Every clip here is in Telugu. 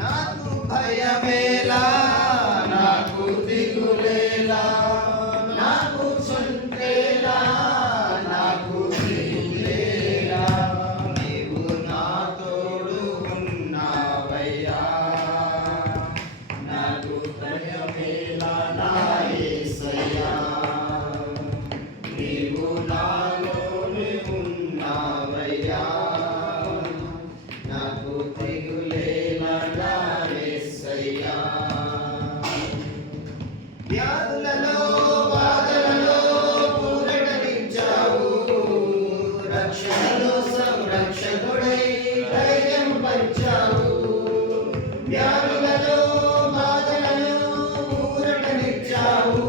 నాకు భయమేలా, నాకు దిగులేలా, నాకు చుంటేలా, నాకు దిగులేలా, నీవు నా తోడు ఉన్నావయ్యా. నాకు భయమేలా నా యేసయ్యా, నీవు నాలోనే ఉన్నావయ్యా. నాకు దిగులేలా నా యేసయ్యా. వ్యాధులలో బాధలలో ఊరటనిచ్చావు, రక్షణలో సంరక్షకుడై ధైర్యం పంచావు. వ్యాధులలో బాధలలో ఊరటనిచ్చావు,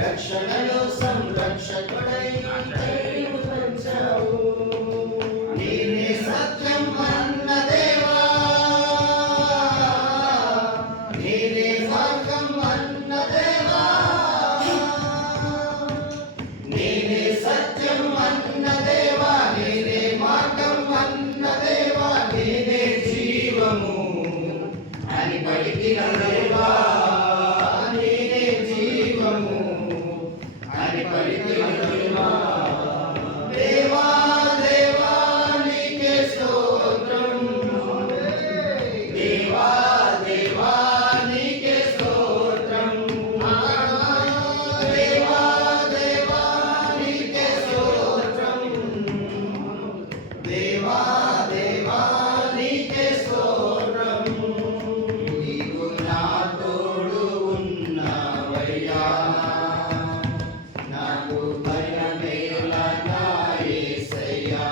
రక్షణలో సంరక్షకుడై ధైర్యం పంచావు. నీవే సత్యం అన్న దేవా, నీవే మార్గం అన్న దేవా, నీవే సత్యం అన్న దేవా, నీవే మార్గం అన్న దేవా, నీవే జీవము అని పలికిన దేవా, నీవే జీవము అని పలికిన దేవా. దేవా దేవా నీకే స్తోత్రం, దేవా దేవా నీకే స్తోత్రం, దేవా దేవా నీకే స్తోత్రం, దేవా దేవా నీకే స్తోత్రం. నీవు నా తోడు ఉన్నావయ్యా, నాకు భయమేలా నా యేసయ్యా.